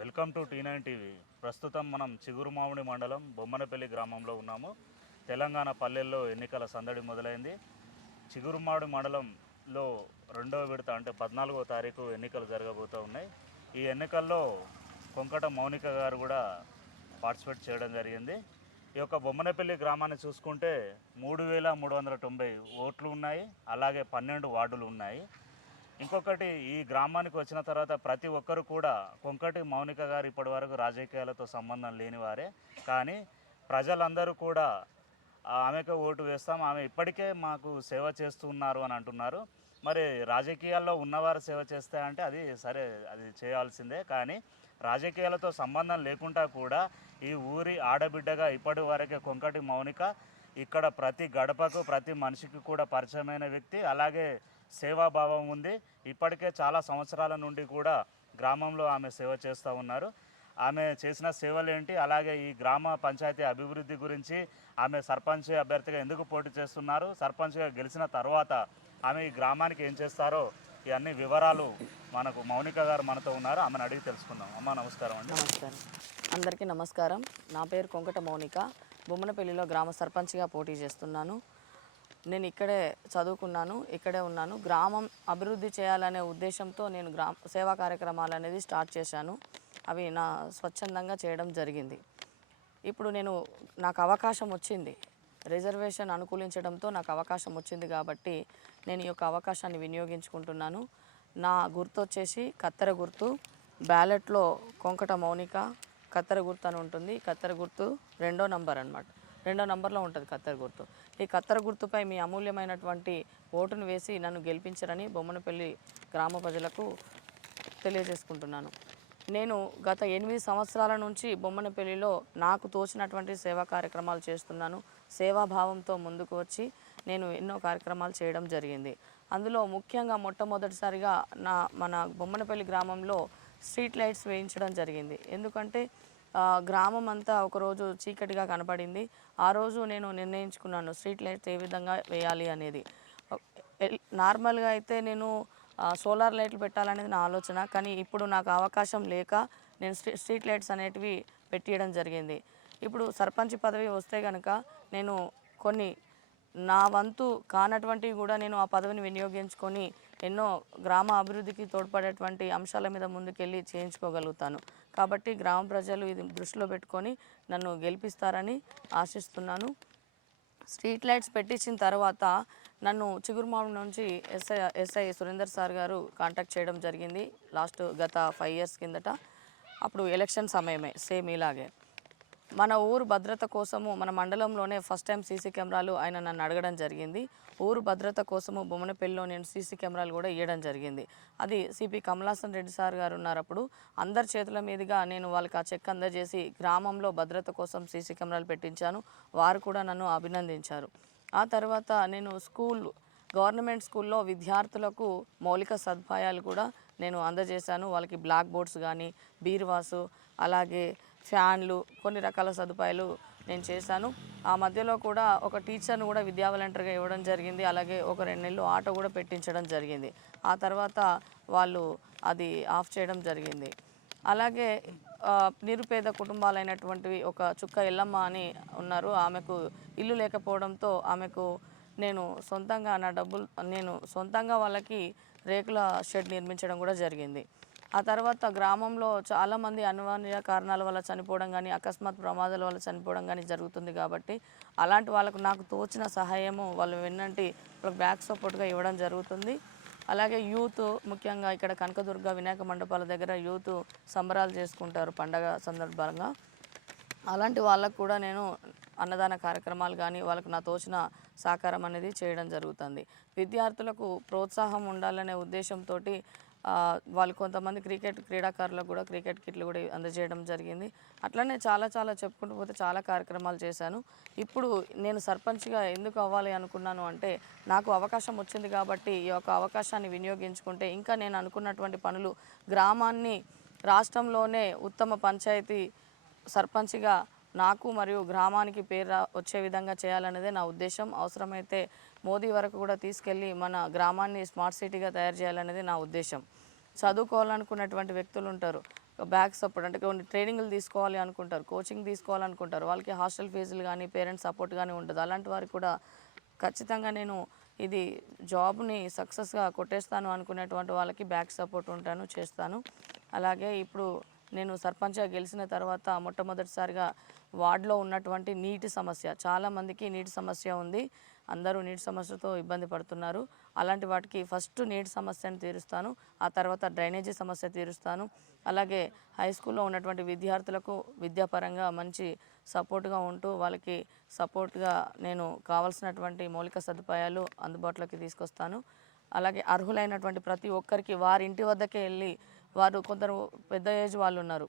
Welcome to T nine TV. ప్రస్తుతం మనం చిగురుమామిడి మండలం బొమ్మనపల్లి గ్రామంలో ఉన్నాము. తెలంగాణ పల్లెల్లో ఎన్నికల సందడి మొదలైంది. చిగురుమావుడి మండలంలో రెండవ విడత అంటే పద్నాలుగో తారీఖు ఎన్నికలు జరగబోతూ ఉన్నాయి. ఈ ఎన్నికల్లో కొంకట మౌనిక గారు కూడా పార్టిసిపేట్ చేయడం జరిగింది. ఈ యొక్క బొమ్మనపల్లి గ్రామాన్ని చూసుకుంటే మూడు వేల మూడు వందల తొంభై ఓట్లు ఉన్నాయి. అలాగే పన్నెండు వార్డులు ఉన్నాయి. ఇంకొకటి ఈ గ్రామానికి వచ్చిన తర్వాత ప్రతి ఒక్కరు కూడా కొంకటి మౌనిక గారు ఇప్పటి వరకు రాజకీయాలతో సంబంధం లేని వారే. కానీ ప్రజలందరూ కూడా ఆమెకు ఓటు వేస్తాం ఆమె ఇప్పటికే మాకు సేవ చేస్తున్నారు అని అంటున్నారు. మరి రాజకీయాల్లో ఉన్నవారు సేవ చేస్తే అంటే అది సరే అది చేయాల్సిందే. కానీ రాజకీయాలతో సంబంధం లేకుండా కూడా ఈ ఊరి ఆడబిడ్డగా ఇప్పటి వరకే కొంకటి మౌనిక ఇక్కడ ప్రతి గడపకు ప్రతి మనిషికి కూడా పరిచయమైన వ్యక్తి. అలాగే సేవాభావం ఉంది. ఇప్పటికే చాలా సంవత్సరాల నుండి కూడా గ్రామంలో ఆమె సేవ చేస్తూ ఉన్నారు. ఆమె చేసిన సేవలు ఏంటి? అలాగే ఈ గ్రామ పంచాయతీ అభివృద్ధి గురించి ఆమె సర్పంచ్ అభ్యర్థిగా ఎందుకు పోటీ చేస్తున్నారు? సర్పంచ్గా గెలిచిన తర్వాత ఆమె ఈ గ్రామానికి ఏం చేస్తారో ఈ అన్ని వివరాలు మనకు మౌనిక గారు మనతో ఉన్నారు. ఆమెను అడిగి తెలుసుకుందాం. అమ్మ నమస్కారం అండి. నమస్కారం. అందరికీ నమస్కారం. నా పేరు కొంకట మౌనిక. బొమ్మనపల్లిలో గ్రామ సర్పంచ్గా పోటీ చేస్తున్నాను. నేను ఇక్కడే చదువుకున్నాను ఇక్కడే ఉన్నాను. గ్రామం అభివృద్ధి చేయాలనే ఉద్దేశంతో నేను గ్రామ సేవా కార్యక్రమాలు అనేది స్టార్ట్ చేశాను. అవి నా స్వచ్ఛందంగా చేయడం జరిగింది. ఇప్పుడు నేను నాకు అవకాశం వచ్చింది. రిజర్వేషన్ అనుకూలించడంతో నాకు అవకాశం వచ్చింది కాబట్టి నేను ఈ యొక్క అవకాశాన్ని వినియోగించుకుంటున్నాను. నా గుర్తు వచ్చేసి కత్తెర గుర్తు బ్యాలెట్లో కొంకట మౌనిక కత్తెర గుర్తు అని ఉంటుంది. కత్తెర గుర్తు రెండో నంబర్ అన్నమాట. రెండో నంబర్లో ఉంటుంది కత్తెర గుర్తు. ఈ కత్తెర గుర్తుపై మీ అమూల్యమైనటువంటి ఓటును వేసి నన్ను గెలిపించరని బొమ్మనపల్లి గ్రామ ప్రజలకు తెలియజేసుకుంటున్నాను. నేను గత ఎనిమిది సంవత్సరాల నుంచి బొమ్మనపల్లిలో నాకు తోచినటువంటి సేవా కార్యక్రమాలు చేస్తున్నాను. సేవాభావంతో ముందుకు వచ్చి నేను ఎన్నో కార్యక్రమాలు చేయడం జరిగింది. అందులో ముఖ్యంగా మొట్టమొదటిసారిగా నా మన బొమ్మనపల్లి గ్రామంలో స్ట్రీట్ లైట్స్ వేయించడం జరిగింది. ఎందుకంటే గ్రామం అంతా ఒకరోజు చీకటిగా కనపడింది. ఆ రోజు నేను నిర్ణయించుకున్నాను స్ట్రీట్ లైట్స్ ఏ విధంగా వేయాలి అనేది. నార్మల్గా అయితే నేను సోలార్ లైట్లు పెట్టాలనేది నా ఆలోచన కానీ ఇప్పుడు నాకు అవకాశం లేక నేను స్ట్రీట్ లైట్స్ అనేటివి పెట్టియడం జరిగింది. ఇప్పుడు సర్పంచ్ పదవి వస్తే కనుక నేను కొన్ని నా వంతు కానటువంటివి కూడా నేను ఆ పదవిని వినియోగించుకొని ఎన్నో గ్రామ అభివృద్ధికి తోడ్పడేటువంటి అంశాల మీద ముందుకెళ్ళి చేయించుకోగలుగుతాను. కాబట్టి గ్రామ ప్రజలు ఇది దృష్టిలో పెట్టుకొని నన్ను గెలిపిస్తారని ఆశిస్తున్నాను. స్ట్రీట్ లైట్స్ పెట్టించిన తర్వాత నన్ను చిగురుమామిడి నుంచి ఎస్ఐ ఎస్ఐ సురేందర్ సార్ గారు కాంటాక్ట్ చేయడం జరిగింది. లాస్ట్ గత ఫైవ్ ఇయర్స్ కిందట. అప్పుడు ఎలక్షన్ సమయమే సేమ్ ఇలాగే. మన ఊరు భద్రత కోసము మన మండలంలోనే ఫస్ట్ టైం సీసీ కెమెరాలు ఆయన నన్ను అడగడం జరిగింది. ఊరు భద్రత కోసము బొమ్మనపల్లిలో నేను సీసీ కెమెరాలు కూడా ఇవ్వడం జరిగింది. అది సిపి కమలాసన్ రెడ్డి సార్ గారు ఉన్నారు అప్పుడు అందరి చేతుల మీదుగా నేను వాళ్ళకి ఆ చెక్ అందజేసి గ్రామంలో భద్రత కోసం సీసీ కెమెరాలు పెట్టించాను. వారు కూడా నన్ను అభినందించారు. ఆ తర్వాత నేను స్కూల్ గవర్నమెంట్ స్కూల్లో విద్యార్థులకు మౌలిక సదుపాయాలు కూడా నేను అందజేశాను. వాళ్ళకి బ్లాక్ బోర్డ్స్ కానీ బీర్వాసు అలాగే ఫ్యాన్లు కొన్ని రకాల సదుపాయాలు నేను చేశాను. ఆ మధ్యలో కూడా ఒక టీచర్ను కూడా విద్యా వాలంటీర్గా ఇవ్వడం జరిగింది. అలాగే ఒక రెండు నెలలు ఆటో కూడా పెట్టించడం జరిగింది. ఆ తర్వాత వాళ్ళు అది ఆఫ్ చేయడం జరిగింది. అలాగే నిరుపేద కుటుంబాలైనటువంటివి ఒక చుక్క ఎల్లమ్మ అని ఉన్నారు. ఆమెకు ఇల్లు లేకపోవడంతో ఆమెకు నేను సొంతంగా నా డబ్బులు నేను సొంతంగా వాళ్ళకి రేకుల షెడ్ నిర్మించడం కూడా జరిగింది. ఆ తర్వాత గ్రామంలో చాలామంది అనివార్య కారణాల వల్ల చనిపోవడం కానీ అకస్మాత్ ప్రమాదాల వల్ల చనిపోవడం కానీ జరుగుతుంది కాబట్టి అలాంటి వాళ్ళకు నాకు తోచిన సహాయము వాళ్ళు వెన్నంటి వాళ్ళకి బ్యాక్ సపోర్ట్గా ఇవ్వడం జరుగుతుంది. అలాగే యూత్ ముఖ్యంగా ఇక్కడ కనకదుర్గ వినాయక మండపాల దగ్గర యూత్ సంబరాలు చేసుకుంటారు పండగ సందర్భంగా. అలాంటి వాళ్ళకు కూడా నేను అన్నదాన కార్యక్రమాలు కానీ వాళ్ళకు నా తోచిన సహకారం అనేది చేయడం జరుగుతుంది. విద్యార్థులకు ప్రోత్సాహం ఉండాలనే ఉద్దేశంతో వాళ్ళు కొంతమంది క్రికెట్ క్రీడాకారులకు కూడా క్రికెట్ కిట్లు కూడా అందజేయడం జరిగింది. అట్లనే చాలా చాలా చెప్పుకుంటూ పోతే చాలా కార్యక్రమాలు చేశాను. ఇప్పుడు నేను సర్పంచ్గా ఎందుకు అవ్వాలి అనుకున్నాను అంటే నాకు అవకాశం వచ్చింది కాబట్టి ఈ యొక్క అవకాశాన్ని వినియోగించుకుంటే ఇంకా నేను అనుకున్నటువంటి పనులు గ్రామాన్ని రాష్ట్రంలోనే ఉత్తమ పంచాయతీ సర్పంచ్గా నాకు మరియు గ్రామానికి పేరు వచ్చే విధంగా చేయాలనేదే నా ఉద్దేశం. అవసరమైతే మోదీ వరకు కూడా తీసుకెళ్ళి మన గ్రామాన్ని స్మార్ట్ సిటీగా తయారు చేయాలనేది నా ఉద్దేశం. చదువుకోవాలనుకున్నటువంటి వ్యక్తులు ఉంటారు. బ్యాక్ సపోర్ట్ అంటే కొన్ని ట్రైనింగ్లు తీసుకోవాలి అనుకుంటారు కోచింగ్ తీసుకోవాలనుకుంటారు. వాళ్ళకి హాస్టల్ ఫీజులు కానీ పేరెంట్స్ సపోర్ట్ కానీ ఉంటుంది అలాంటి వారికి కూడా ఖచ్చితంగా నేను ఇది జాబ్ని సక్సెస్గా కొట్టేస్తాను అనుకునేటువంటి వాళ్ళకి బ్యాక్ సపోర్ట్ ఉంటాను చేస్తాను. అలాగే ఇప్పుడు నేను సర్పంచ్గా గెలిచిన తర్వాత మొట్టమొదటిసారిగా వార్డులో ఉన్నటువంటి నీటి సమస్య చాలామందికి నీటి సమస్య ఉంది. అందరూ నీటి సమస్యతో ఇబ్బంది పడుతున్నారు. అలాంటి వాటికి ఫస్ట్ నీటి సమస్యను తీరుస్తాను ఆ తర్వాత డ్రైనేజీ సమస్య తీరుస్తాను. అలాగే హై స్కూల్లో ఉన్నటువంటి విద్యార్థులకు విద్యాపరంగా మంచి సపోర్ట్గా ఉంటూ వాళ్ళకి సపోర్ట్గా నేను కావాల్సినటువంటి మౌలిక సదుపాయాలు అందుబాటులోకి తీసుకొస్తాను. అలాగే అర్హులైనటువంటి ప్రతి ఒక్కరికి వారి ఇంటి వద్దకే వెళ్ళి వారు కొందరు పెద్ద ఏజ్ వాళ్ళు ఉన్నారు.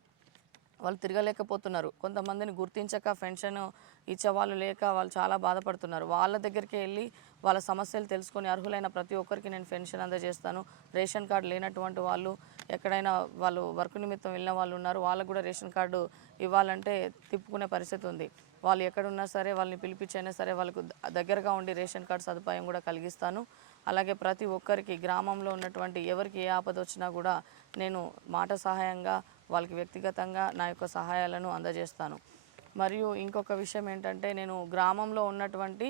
వాళ్ళు తిరగలేకపోతున్నారు. కొంతమందిని గుర్తించక పెన్షన్ ఇచ్చేవాళ్ళు లేక వాళ్ళు చాలా బాధపడుతున్నారు. వాళ్ళ దగ్గరికి వెళ్ళి వాళ్ళ సమస్యలు తెలుసుకొని అర్హులైన ప్రతి ఒక్కరికి నేను పెన్షన్ అందజేస్తాను. రేషన్ కార్డు లేనటువంటి వాళ్ళు ఎక్కడైనా వాళ్ళు వర్క్ నిమిత్తం వెళ్ళిన వాళ్ళు ఉన్నారు వాళ్ళకు కూడా రేషన్ కార్డు ఇవ్వాలంటే తిప్పుకునే పరిస్థితి ఉంది. వాళ్ళు ఎక్కడున్నా సరే వాళ్ళని పిలిపించైనా సరే వాళ్ళకు ద- దగ్గరగా ఉండి రేషన్ కార్డు సదుపాయం కూడా కలిగిస్తాను. అలాగే ప్రతి ఒక్కరికి గ్రామంలో ఉన్నటువంటి ఎవరికి ఏ ఆపద వచ్చినా కూడా నేను మాట సహాయంగా వాళ్ళకి వ్యక్తిగతంగా నా యొక్క సహాయాలను అందజేస్తాను. మరియు ఇంకొక విషయం ఏంటంటే నేను గ్రామంలో ఉన్నటువంటి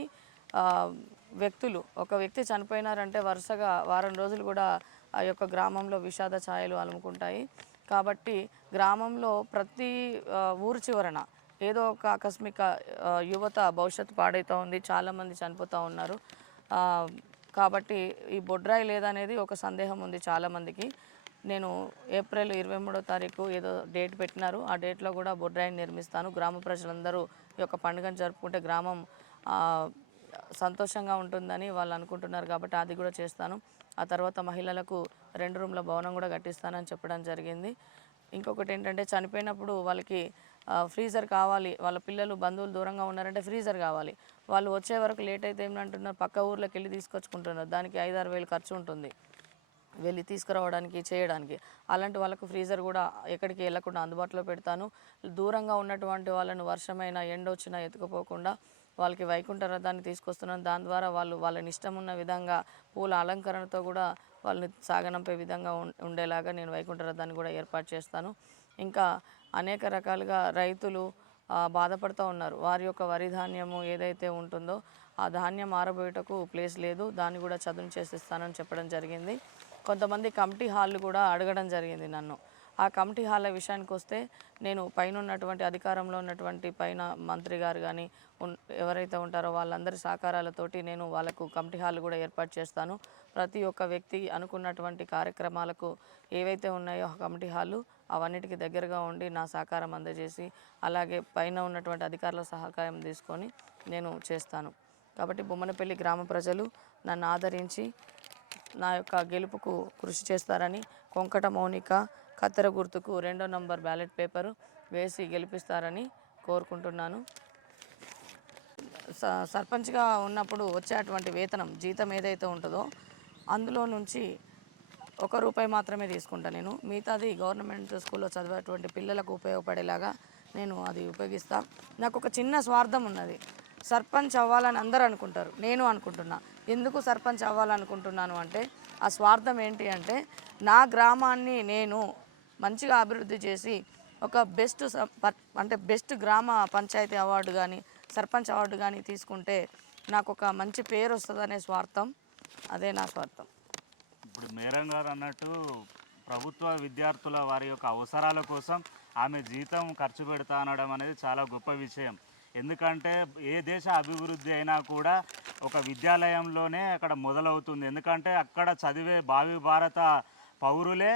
వ్యక్తులు ఒక వ్యక్తి చనిపోయినారంటే వరుసగా వారం రోజులు కూడా ఆ యొక్క గ్రామంలో విషాద ఛాయలు అలుముకుంటాయి. కాబట్టి గ్రామంలో ప్రతి ఊరు చివరన ఏదో ఒక ఆకస్మిక యువత భవిష్యత్తు పాడైతూ ఉంది చాలామంది చనిపోతూ ఉన్నారు. కాబట్టి ఈ బొడ్రాయి లేదనేది ఒక సందేహం ఉంది చాలామందికి. నేను ఏప్రిల్ ఇరవై మూడో తారీఖు ఏదో డేట్ పెట్టినారు. ఆ డేట్లో కూడా బొడ్రాయిని నిర్మిస్తాను. గ్రామ ప్రజలందరూ ఈ యొక్క పండుగను జరుపుకుంటే గ్రామం సంతోషంగా ఉంటుందని వాళ్ళు అనుకుంటున్నారు కాబట్టి అది కూడా చేస్తాను. ఆ తర్వాత మహిళలకు రెండు రూమ్ల భవనం కూడా కట్టిస్తానని చెప్పడం జరిగింది. ఇంకొకటి ఏంటంటే చనిపోయినప్పుడు వాళ్ళకి ఫ్రీజర్ కావాలి. వాళ్ళ పిల్లలు బంధువులు దూరంగా ఉన్నారంటే ఫ్రీజర్ కావాలి. వాళ్ళు వచ్చే వరకు లేట్ అయితే ఏమంటున్నారు పక్క ఊర్లోకి వెళ్ళి తీసుకొచ్చుకుంటున్నారు. దానికి ఐదారు వేలు ఖర్చు ఉంటుంది. వెళ్ళి తీసుకురావడానికి చేయడానికి. అలాంటి వాళ్ళకు ఫ్రీజర్ కూడా ఎక్కడికి వెళ్ళకుండా అందుబాటులో పెడతాను. దూరంగా ఉన్నటువంటి వాళ్ళను వర్షమైన ఎండ వచ్చినా ఎత్తుకుపోకుండా వాళ్ళకి వైకుంఠ రథాన్ని తీసుకొస్తున్నాను. దాని ద్వారా వాళ్ళు వాళ్ళని ఇష్టం ఉన్న విధంగా పూల అలంకరణతో కూడా వాళ్ళని సాగనంపే విధంగా ఉండేలాగా నేను వైకుంఠ రథాన్ని కూడా ఏర్పాటు చేస్తాను. ఇంకా అనేక రకాలుగా రైతులు బాధపడుతూ ఉన్నారు. వారి యొక్క వరి ధాన్యము ఏదైతే ఉంటుందో ఆ ధాన్యం ఆరబోయటకు ప్లేస్ లేదు. దాన్ని కూడా చదును చేసిస్తానని చెప్పడం జరిగింది. కొంతమంది కమిటీ హాళ్ళు కూడా అడగడం జరిగింది నన్ను. ఆ కమిటీ హాల్ల విషయానికి వస్తే నేను పైన ఉన్నటువంటి అధికారంలో ఉన్నటువంటి పైన మంత్రి గారు కానీ ఎవరైతే ఉంటారో వాళ్ళందరి సహకారాలతోటి నేను వాళ్ళకు కమిటీ హాల్ కూడా ఏర్పాటు చేస్తాను. ప్రతి ఒక్క వ్యక్తి అనుకున్నటువంటి కార్యక్రమాలకు ఏవైతే ఉన్నాయో కమిటీ హాలు అవన్నిటికీ దగ్గరగా ఉండి నా సహకారం అందజేసి అలాగే పైన ఉన్నటువంటి అధికారుల సహకారం తీసుకొని నేను చేస్తాను. కాబట్టి బొమ్మనపల్లి గ్రామ ప్రజలు నన్ను ఆదరించి నా యొక్క గెలుపుకు కృషి చేస్తారని కొంకట మౌనిక కత్తెర గుర్తుకు రెండో నంబర్ బ్యాలెట్ పేపరు వేసి గెలిపిస్తారని కోరుకుంటున్నాను. స- సర్పంచ్గా ఉన్నప్పుడు వచ్చేటువంటి వేతనం జీతం ఏదైతే ఉంటుందో అందులో నుంచి ఒక రూపాయి మాత్రమే తీసుకుంటాను నేను. మిగతాది గవర్నమెంట్ స్కూల్లో చదివేటువంటి పిల్లలకు ఉపయోగపడేలాగా నేను అది ఉపయోగిస్తాను నాకు ఒక చిన్న స్వార్థం ఉన్నది. సర్పంచ్ అవ్వాలని అందరూ అనుకుంటారు. నేను అనుకుంటున్నా. ఎందుకు సర్పంచ్ అవ్వాలనుకుంటున్నాను అంటే ఆ స్వార్థం ఏంటి అంటే నా గ్రామాన్ని నేను మంచిగా అభివృద్ధి చేసి ఒక బెస్ట్ ప- అంటే బెస్ట్ గ్రామ పంచాయతీ అవార్డు కానీ సర్పంచ్ అవార్డు కానీ తీసుకుంటే నాకు ఒక మంచి పేరు వస్తుందనే స్వార్థం. అదే నా స్వార్థం. ఇప్పుడు మేరం గారు అన్నట్టు ప్రభుత్వ విద్యార్థుల వారి యొక్క అవసరాల కోసం ఆమె జీతం ఖర్చు పెడతా అనడం అనేది చాలా గొప్ప విషయం. ఎందుకంటే ఏ దేశ అభివృద్ధి అయినా కూడా ఒక విద్యాలయంలోనే అక్కడ మొదలవుతుంది. ఎందుకంటే అక్కడ చదివే భావి భారత పౌరులే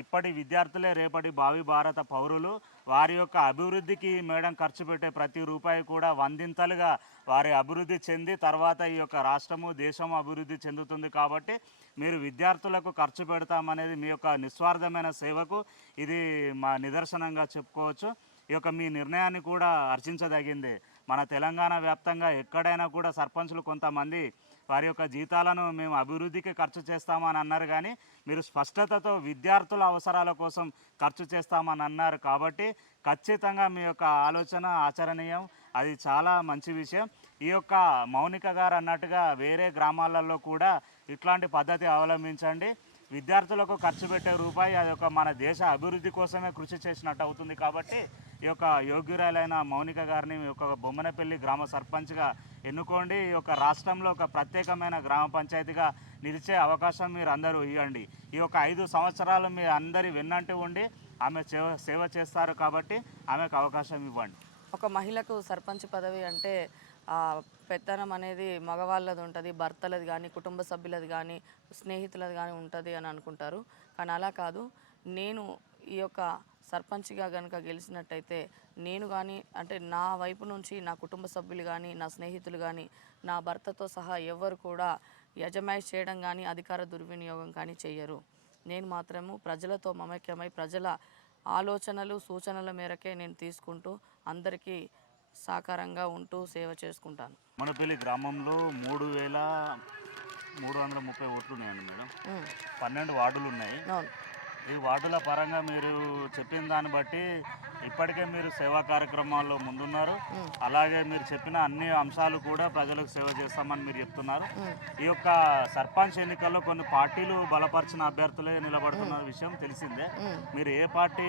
ఇప్పటి విద్యార్థులే రేపటి భావి భారత పౌరులు. వారి యొక్క అభివృద్ధికి మేడం ఖర్చు పెట్టే ప్రతి రూపాయి కూడా వందింతలుగా వారి అభివృద్ధి చెంది తర్వాత ఈ యొక్క రాష్ట్రము దేశము అభివృద్ధి చెందుతుంది కాబట్టి మీరు విద్యార్థులకు ఖర్చు పెడతామనేది మీ యొక్క నిస్వార్థమైన సేవకు ఇది మా నిదర్శనంగా చెప్పుకోవచ్చు. ఈ యొక్క మీ నిర్ణయాన్ని కూడా హర్షించదగిందే. మన తెలంగాణ వ్యాప్తంగా ఎక్కడైనా కూడా సర్పంచులు కొంతమంది వారి యొక్క జీతాలను మేము అభివృద్ధికి ఖర్చు చేస్తామని అన్నారు కానీ మీరు స్పష్టతతో విద్యార్థుల అవసరాల కోసం ఖర్చు చేస్తామని అన్నారు కాబట్టి ఖచ్చితంగా మీ యొక్క ఆలోచన ఆచరణీయం. అది చాలా మంచి విషయం. ఈ యొక్క మౌనిక గారు అన్నట్టుగా వేరే గ్రామాలలో కూడా ఇట్లాంటి పద్ధతి అవలంబించండి. విద్యార్థులకు ఖర్చు పెట్టే రూపాయి అది ఒక మన దేశ అభివృద్ధి కోసమే కృషి చేసినట్టు అవుతుంది కాబట్టి ఈ యొక్క యోగ్యురాలైన మౌనిక గారిని ఈ యొక్క బొమ్మనపల్లి గ్రామ సర్పంచ్గా ఎన్నుకోండి. ఈ యొక్క రాష్ట్రంలో ఒక ప్రత్యేకమైన గ్రామ పంచాయతీగా నిలిచే అవకాశం మీరు అందరూ ఇవ్వండి. ఈ యొక్క ఐదు సంవత్సరాలు మీ అందరి వెన్నంటి ఉండి ఆమె సేవ సేవ చేస్తారు కాబట్టి ఆమెకు అవకాశం ఇవ్వండి. ఒక మహిళకు సర్పంచ్ పదవి అంటే పెత్తనం అనేది మగవాళ్ళది ఉంటుంది భర్తలది కానీ కుటుంబ సభ్యులది కానీ స్నేహితులది కానీ ఉంటుంది అని అనుకుంటారు. కానీ అలా కాదు. నేను ఈ యొక్క సర్పంచ్గా కనుక గెలిచినట్టయితే నేను కానీ అంటే నా వైపు నుంచి నా కుటుంబ సభ్యులు కానీ నా స్నేహితులు కానీ నా భర్తతో సహా ఎవరు కూడా యజమాయి చేయడం కానీ అధికార దుర్వినియోగం కానీ చెయ్యరు. నేను మాత్రము ప్రజలతో మమేక్యమై ప్రజల ఆలోచనలు సూచనల మేరకే నేను తీసుకుంటూ అందరికీ సాకారంగా ఉంటూ సేవ చేసుకుంటాను. మనపల్లి గ్రామంలో మూడు వేల మూడు వందల ముప్పై ఓట్లు ఉన్నాయండి మేడం. పన్నెండు వార్డులు ఉన్నాయి ఈ వార్డుల పరంగా మీరు చెప్పిన దాన్ని బట్టి ఇప్పటికే మీరు సేవా కార్యక్రమాల్లో ముందున్నారు. అలాగే మీరు చెప్పిన అన్ని అంశాలు కూడా ప్రజలకు సేవ చేస్తామని మీరు చెప్తున్నారు. ఈ యొక్క సర్పంచ్ ఎన్నికల్లో కొన్ని పార్టీలు బలపరిచిన అభ్యర్థులే నిలబడుతున్న విషయం తెలిసిందే. మీరు ఏ పార్టీ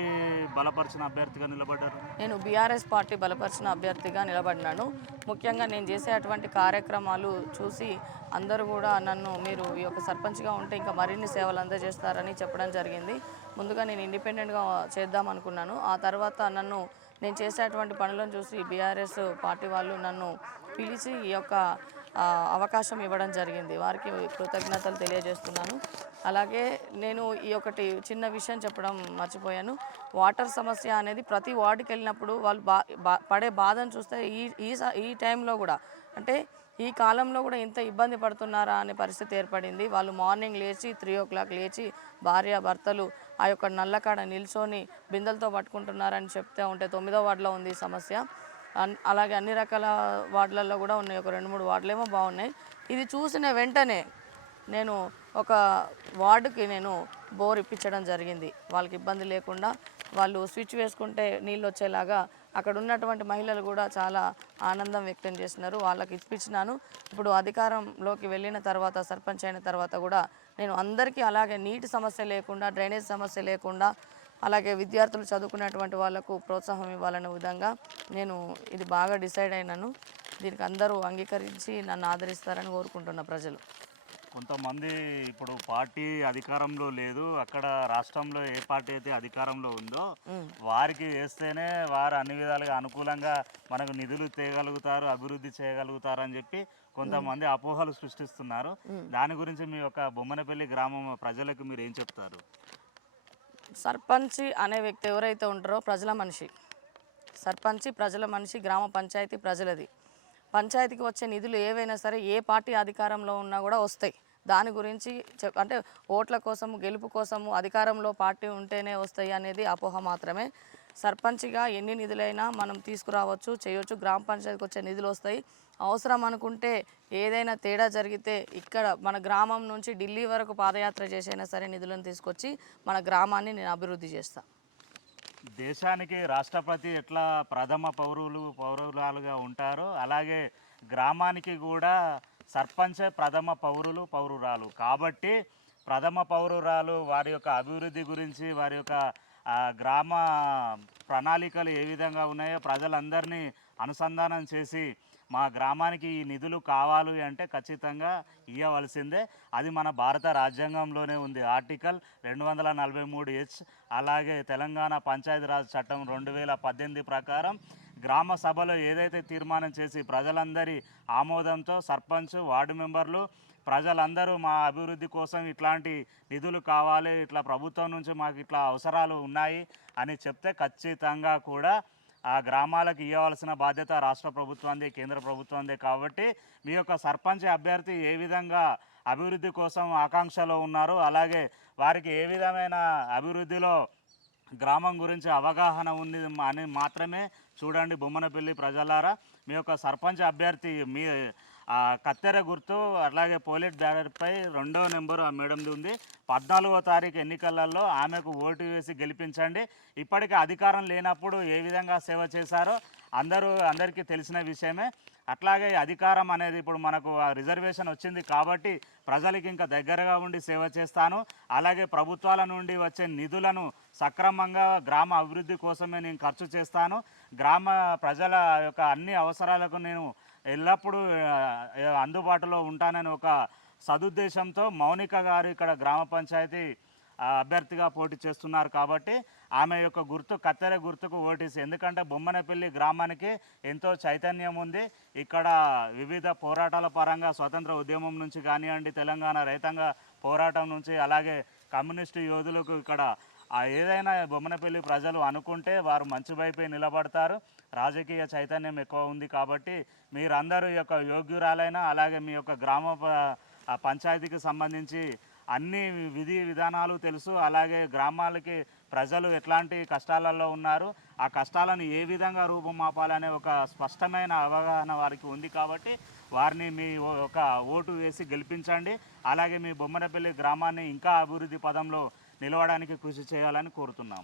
బలపరిచిన అభ్యర్థిగా నిలబడ్డారు? నేను బీఆర్ఎస్ పార్టీ బలపరిచిన అభ్యర్థిగా నిలబడినాను. ముఖ్యంగా నేను చేసే అటువంటి కార్యక్రమాలు చూసి అందరూ కూడా నన్ను మీరు ఈ యొక్క సర్పంచ్గా ఉంటే ఇంకా మరిన్ని సేవలు అందజేస్తారని చెప్పడం జరిగింది. ముందుగా నేను ఇండిపెండెంట్గా చేద్దాం అనుకున్నాను. ఆ తర్వాత నన్ను నేను చేసేటువంటి పనులను చూసి బీఆర్ఎస్ పార్టీ వాళ్ళు నన్ను పిలిచి ఈ యొక్క అవకాశం ఇవ్వడం జరిగింది. వారికి కృతజ్ఞతలు తెలియజేస్తున్నాను. అలాగే నేను ఈ ఒకటి చిన్న విషయం చెప్పడం మర్చిపోయాను. వాటర్ సమస్య అనేది ప్రతి వార్డుకి వెళ్ళినప్పుడు వాళ్ళు బా బా- పడే బాధను చూస్తే ఈ ఈ స- ఈ టైంలో కూడా అంటే ఈ కాలంలో కూడా ఇంత ఇబ్బంది పడుతున్నారా అనే పరిస్థితి ఏర్పడింది. వాళ్ళు మార్నింగ్ లేచి త్రీ ఓ క్లాక్ లేచి భార్య భర్తలు ఆ యొక్క నల్లకాడ నిల్చొని బిందెలతో పట్టుకుంటున్నారని చెప్తే ఉంటే తొమ్మిదో వార్డులో ఉంది ఈ సమస్య. అలాగే అన్ని రకాల వార్డులలో కూడా ఉన్నాయి. ఒక రెండు మూడు వార్డులు ఏమో బాగున్నాయి. ఇది చూసిన వెంటనే నేను ఒక వార్డుకి నేను బోర్ ఇప్పించడం జరిగింది. వాళ్ళకి ఇబ్బంది లేకుండా వాళ్ళు స్విచ్ వేసుకుంటే నీళ్ళు వచ్చేలాగా అక్కడ ఉన్నటువంటి మహిళలు కూడా చాలా ఆనందం వ్యక్తం చేసినారు వాళ్ళకి ఇప్పించినాను. ఇప్పుడు అధికారంలోకి వెళ్ళిన తర్వాత సర్పంచ్ అయిన తర్వాత కూడా నేను అందరికీ అలాగే నీటి సమస్య లేకుండా డ్రైనేజ్ సమస్య లేకుండా అలాగే విద్యార్థులు చదువుకునేటువంటి వాళ్ళకు ప్రోత్సాహం ఇవ్వాలనే విధంగా నేను ఇది బాగా డిసైడ్ అయినాను. దీనికి అందరూ అంగీకరించి నన్ను ఆదరిస్తారని కోరుకుంటున్న ప్రజలు. కొంతమంది ఇప్పుడు పార్టీ అధికారంలో లేదు. అక్కడ రాష్ట్రంలో ఏ పార్టీ అయితే అధికారంలో ఉందో. వారికి వేస్తేనే వారు అన్ని విధాలుగా అనుకూలంగా మనకు నిధులు తేయగలుగుతారు అభివృద్ధి చేయగలుగుతారు అని చెప్పి కొంతమంది అపోహలు సృష్టిస్తున్నారు. దాని గురించి మీ యొక్క బొమ్మనపల్లి గ్రామం ప్రజలకు మీరు ఏం చెప్తారు? సర్పంచ్ అనే వ్యక్తి ఎవరైతే ఉంటారో ప్రజల మనిషి. సర్పంచ్ ప్రజల మనిషి గ్రామ పంచాయతీ ప్రజలది. పంచాయతీకి వచ్చే నిధులు ఏవైనా సరే ఏ పార్టీ అధికారంలో ఉన్నా కూడా వస్తాయి. దాని గురించి చెప్ అంటే ఓట్ల కోసము గెలుపు కోసము అధికారంలో పార్టీ ఉంటేనే వస్తాయి అనేది అపోహ మాత్రమే. సర్పంచ్గా ఎన్ని నిధులైనా మనం తీసుకురావచ్చు చేయొచ్చు. గ్రామ పంచాయతీకి వచ్చే నిధులు వస్తాయి. అవసరం అనుకుంటే ఏదైనా తేడా జరిగితే ఇక్కడ మన గ్రామం నుంచి ఢిల్లీ వరకు పాదయాత్ర చేసైనా సరే నిధులను తీసుకొచ్చి మన గ్రామాన్ని నేను అభివృద్ధి చేస్తాను దేశానికి రాష్ట్రపతి ఎట్లా ప్రథమ పౌరులు పౌరురాలుగా ఉంటారో అలాగే గ్రామానికి కూడా సర్పంచే ప్రథమ పౌరులు పౌరురాలు. కాబట్టి ప్రథమ పౌరురాలు వారి యొక్క అభివృద్ధి గురించి వారి యొక్క గ్రామ ప్రణాళికలు ఏ విధంగా ఉన్నాయో ప్రజలందరినీ అనుసంధానం చేసి మా గ్రామానికి ఈ నిధులు కావాలి అంటే ఖచ్చితంగా ఇవ్వవలసిందే అది మన భారత రాజ్యాంగంలోనే ఉంది. ఆర్టికల్ రెండు వందల నలభై మూడు హెచ్ అలాగే తెలంగాణ పంచాయతీరాజ్ చట్టం రెండు వేల పద్దెనిమిది ప్రకారం గ్రామ సభలో ఏదైతే తీర్మానం చేసి ప్రజలందరి ఆమోదంతో సర్పంచ్ వార్డు మెంబర్లు ప్రజలందరూ మా అభివృద్ధి కోసం ఇట్లాంటి నిధులు కావాలి ఇట్లా ప్రభుత్వం నుంచి మాకు ఇట్లా అవసరాలు ఉన్నాయి అని చెప్తే ఖచ్చితంగా కూడా ఆ గ్రామాలకు ఇవ్వవలసిన బాధ్యత రాష్ట్ర ప్రభుత్వంది కేంద్ర ప్రభుత్వంది కాబట్టి మీ యొక్క సర్పంచ్ అభ్యర్థి ఏ విధంగా అభివృద్ధి కోసం ఆకాంక్షలో ఉన్నారు అలాగే వారికి ఏ విధమైన అభివృద్ధిలో గ్రామం గురించి అవగాహన ఉంది అని మాత్రమే చూడండి బొమ్మనపల్లి ప్రజలారా. మీ యొక్క సర్పంచ్ అభ్యర్థి మీ ఆ, కత్తెర గుర్తు అలాగే పోలీస్ బ్యానర్పై రెండో నెంబరు ఆ మేడంది ఉంది. పద్నాలుగో తారీఖు ఎన్నికలలో ఆమెకు ఓటు వేసి గెలిపించండి. ఇప్పటికీ అధికారం లేనప్పుడు ఏ విధంగా సేవ చేశారో అందరూ అందరికీ తెలిసిన విషయమే. అట్లాగే అధికారం అనేది ఇప్పుడు మనకు ఆ రిజర్వేషన్ వచ్చింది కాబట్టి ప్రజలకి ఇంకా దగ్గరగా ఉండి సేవ చేస్తాను. అలాగే ప్రభుత్వాల నుండి వచ్చే నిధులను సక్రమంగా గ్రామ అభివృద్ధి కోసమే నేను ఖర్చు చేస్తాను. గ్రామ ప్రజల యొక్క అన్ని అవసరాలకు నేను ఎల్లప్పుడూ అందుబాటులో ఉంటానని ఒక సదుద్దేశంతో మౌనిక గారు ఇక్కడ గ్రామ పంచాయతీ అభ్యర్థిగా పోటీ చేస్తున్నారు కాబట్టి ఆమె యొక్క గుర్తు కత్తెర గుర్తుకు ఓటేసి ఎందుకంటే బొమ్మనపల్లి గ్రామానికి ఎంతో చైతన్యం ఉంది. ఇక్కడ వివిధ పోరాటాల పరంగా స్వతంత్ర ఉద్యమం నుంచి కానివ్వండి తెలంగాణ రైతాంగ పోరాటం నుంచి అలాగే కమ్యూనిస్టు యోధులకు ఇక్కడ ఏదైనా బొమ్మనపల్లి ప్రజలు అనుకుంటే వారు మంచి వైపే నిలబడతారు. రాజకీయ చైతన్యం ఎక్కువ ఉంది కాబట్టి మీరందరూ యొక్క యోగ్యురాలైన అలాగే మీ యొక్క గ్రామ ప- పంచాయతీకి సంబంధించి అన్ని విధి విధానాలు తెలుసు. అలాగే గ్రామాలకి ప్రజలు ఎట్లాంటి కష్టాలలో ఉన్నారు ఆ కష్టాలను ఏ విధంగా రూపుమాపాలనే ఒక స్పష్టమైన అవగాహన వారికి ఉంది కాబట్టి వారిని మీ ఒక ఓటు వేసి గెలిపించండి. అలాగే మీ బొమ్మనపల్లి గ్రామాన్ని ఇంకా అభివృద్ధి పదంలో నిలవడానికి కృషి చేయాలని కోరుతున్నాం